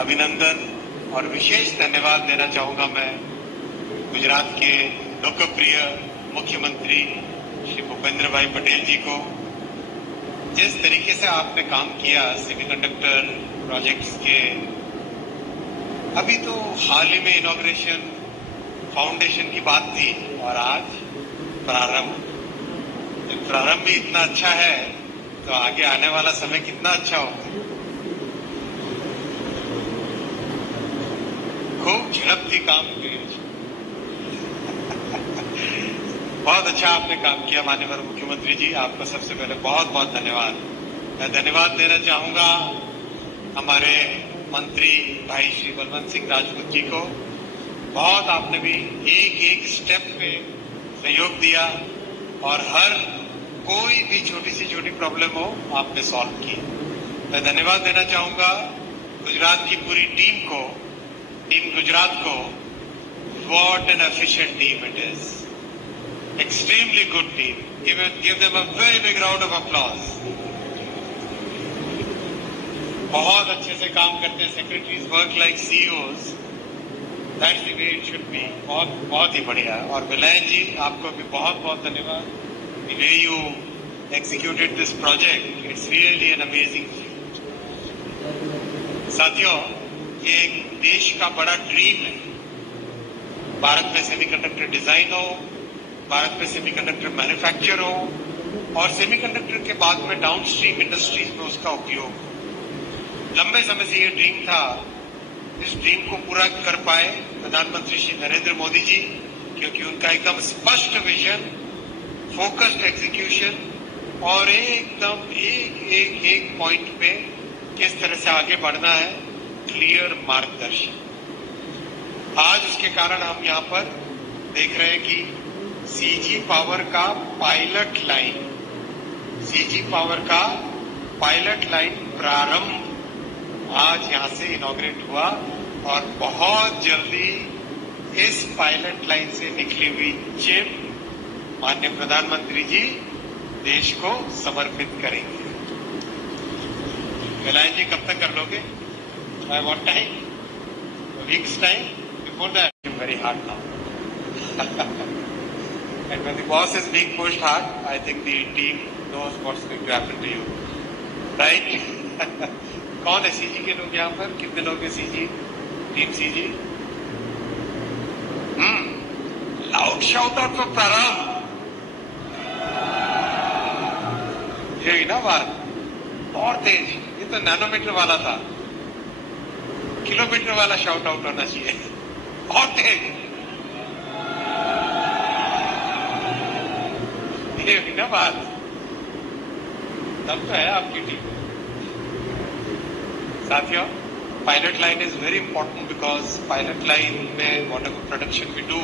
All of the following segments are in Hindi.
अभिनंदन और विशेष धन्यवाद देना चाहूंगा मैं गुजरात के लोकप्रिय मुख्यमंत्री श्री भूपेंद्र भाई पटेल जी को। जिस तरीके से आपने काम किया सेमीकंडक्टर प्रोजेक्ट्स के, अभी तो हाल ही में इनॉग्रेशन फाउंडेशन की बात थी और आज प्रारंभ। जब प्रारंभ भी इतना अच्छा है तो आगे आने वाला समय कितना अच्छा होगा। खूब झड़प थी काम की। बहुत अच्छा आपने काम किया माननीय मुख्यमंत्री जी, आपका सबसे पहले बहुत बहुत धन्यवाद। मैं धन्यवाद देना चाहूंगा हमारे मंत्री भाई श्री बलवंत सिंह राजपूत जी को। बहुत आपने भी एक एक स्टेप पे सहयोग दिया और हर कोई भी छोटी से छोटी प्रॉब्लम हो आपने सॉल्व की। मैं धन्यवाद देना चाहूंगा गुजरात की पूरी टीम को, टीम गुजरात को। What an efficient team it is, extremely good team. Give them a very big round of applause. बहुत अच्छे से काम करते हैं secretaries, work like CEOs. That's the way it should be. बहुत ही बढ़िया। और विलायन जी आपको भी बहुत बहुत धन्यवाद। The way you executed this project, it's really an amazing feat. साथियों, ये एक देश का बड़ा ड्रीम है। भारत में सेमीकंडक्टर डिजाइन हो, भारत में सेमीकंडक्टर मैन्युफैक्चर हो और सेमीकंडक्टर के बाद में डाउनस्ट्रीम इंडस्ट्रीज में उसका उपयोग हो। लंबे समय से ये ड्रीम था। इस ड्रीम को पूरा कर पाए प्रधानमंत्री श्री नरेंद्र मोदी जी, क्योंकि उनका एकदम स्पष्ट विजन, फोकस्ड एग्जीक्यूशन और एकदम एक पॉइंट पे किस तरह से आगे बढ़ना है, क्लियर मार्गदर्शन। आज उसके कारण हम यहाँ पर देख रहे हैं कि सीजी पावर का पायलट लाइन प्रारंभ आज यहां से इनॉग्रेट हुआ और बहुत जल्दी इस पायलट लाइन से निकली हुई चिप माननीय प्रधानमंत्री जी देश को समर्पित करेंगे। विलायन जी कब तक कर लोगे? By what time? Weeks time? Before that very hard now. And when the boss is being pushed hard, I think the team knows what's going to happen to you, right? कौन है सीजी के लोग यहाँ पर? कितने लोग हैं CG? Team CG? Loud shout out for प्रारंभ। यही ना बात? और तेज। ये तो नैनोमीटर वाला था, किलोमीटर वाला शाउट आउट होना चाहिए। और तेज ना बात। तब तो है आपकी टीम। साथियों, pilot line is very important because pilot line में whatever production we do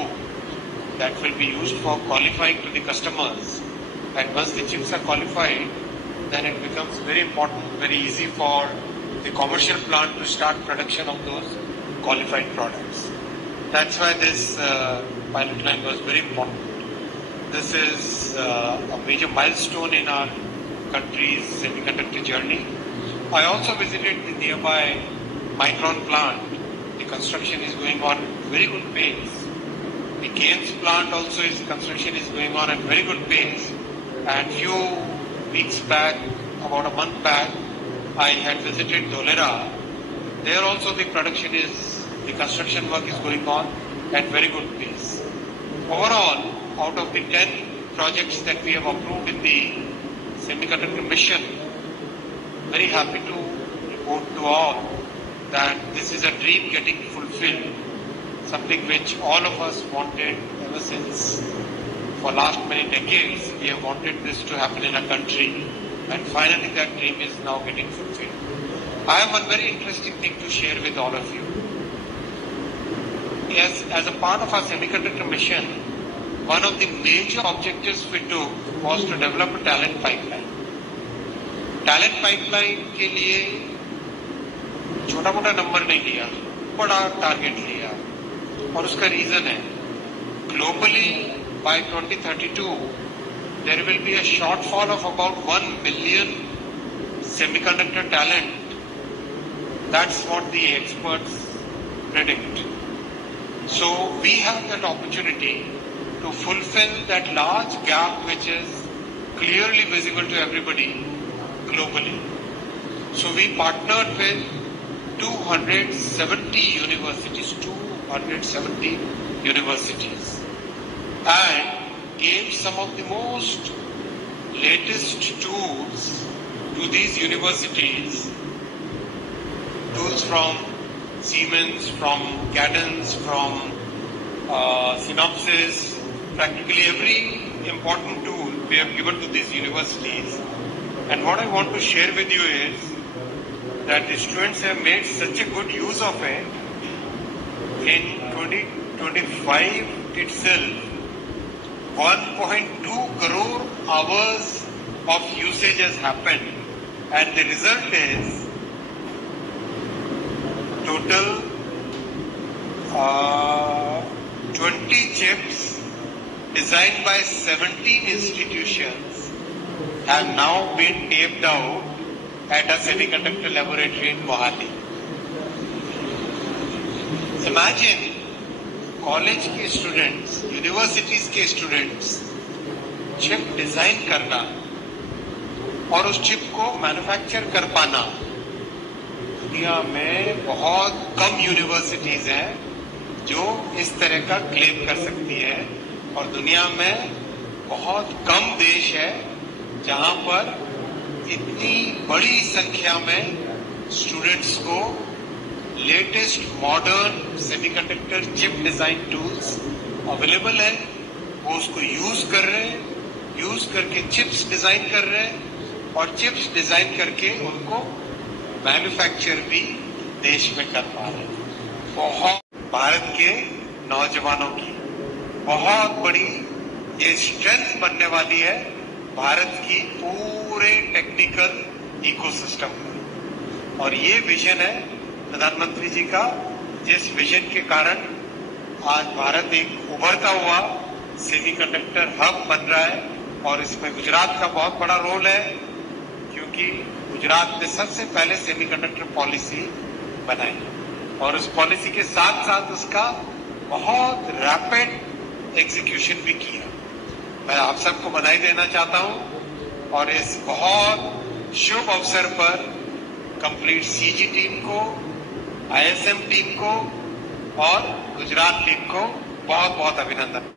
that will be used for qualifying to the customers, and once the chips are qualified then it becomes very important, very easy for the commercial plant to start production of those qualified products. That's why this pilot line was very important. This is a major milestone in our country's semiconductor journey. I also visited the nearby Micron plant. The construction is going on at very good pace. The Kaynes plant also construction is going on at very good pace. And few weeks back, about a month back, I had visited Dholera. There also the construction work is going on at very good pace. Overall, out of the 10 projects that we have approved in the semiconductor mission, very happy to report to all that this is a dream getting fulfilled, something which all of us wanted ever since. For last many decades, we have wanted this to happen in our country, and finally that dream is now getting fulfilled. I have one very interesting thing to share with all of you. Yes, as a part of our semiconductor mission, one of the major objectives we took was to develop a talent pipeline. Talent pipeline के लिए छोटा मोटा नंबर नहीं लिया, बड़ा टारगेट लिया, और उसका रीजन है globally by 2032 there will be a shortfall of about 1 million semiconductor talent That's what the experts predict. So we have that opportunity to fulfill that large gap which is clearly visible to everybody globally. So we partnered with 270 universities, and gave some of the most latest tools to these universities. Tools from Siemens, from Cadence, from Synopsys, practically every important tool we have given to these universities. And what I want to share with you is that the students have made such a good use of it. In 2025 itself, 1.2 crore hours of usage has happened, and the result is total 20 chips designed by 17 institutions have now been taped out at a semiconductor laboratory in Mohali. Imagine college के स्टूडेंट्स, यूनिवर्सिटीज के स्टूडेंट्स चिप डिजाइन करना और उस चिप को मैन्युफैक्चर कर पाना। दुनिया में बहुत कम यूनिवर्सिटीज हैं जो इस तरह का क्लेम कर सकती है, और दुनिया में बहुत कम देश है जहां पर इतनी बड़ी संख्या में स्टूडेंट्स को latest modern semiconductor chip design tools available है। वो उसको यूज कर रहे हैं, यूज करके चिप्स डिजाइन कर रहे हैं, और चिप्स डिजाइन करके उनको मैन्युफैक्चर भी देश में कर पा रहे हैं। बहुत भारत के नौजवानों की बहुत बड़ी ये स्ट्रेंथ बनने वाली है भारत की पूरे टेक्निकल इकोसिस्टम में। और ये विजन है प्रधानमंत्री जी का, जिस विजन के कारण आज भारत एक उभरता हुआ सेमीकंडक्टर हब बन रहा है। और इसमें गुजरात का बहुत बड़ा रोल है, क्योंकि गुजरात ने सबसे पहले सेमीकंडक्टर पॉलिसी बनाई, और उस पॉलिसी के साथ साथ उसका बहुत रैपिड एग्जीक्यूशन भी किया। मैं आप सबको बधाई देना चाहता हूं, और इस बहुत शुभ अवसर पर कंप्लीट सीजी टीम को, आईएसएम टीम को और गुजरात टीम को बहुत बहुत अभिनंदन।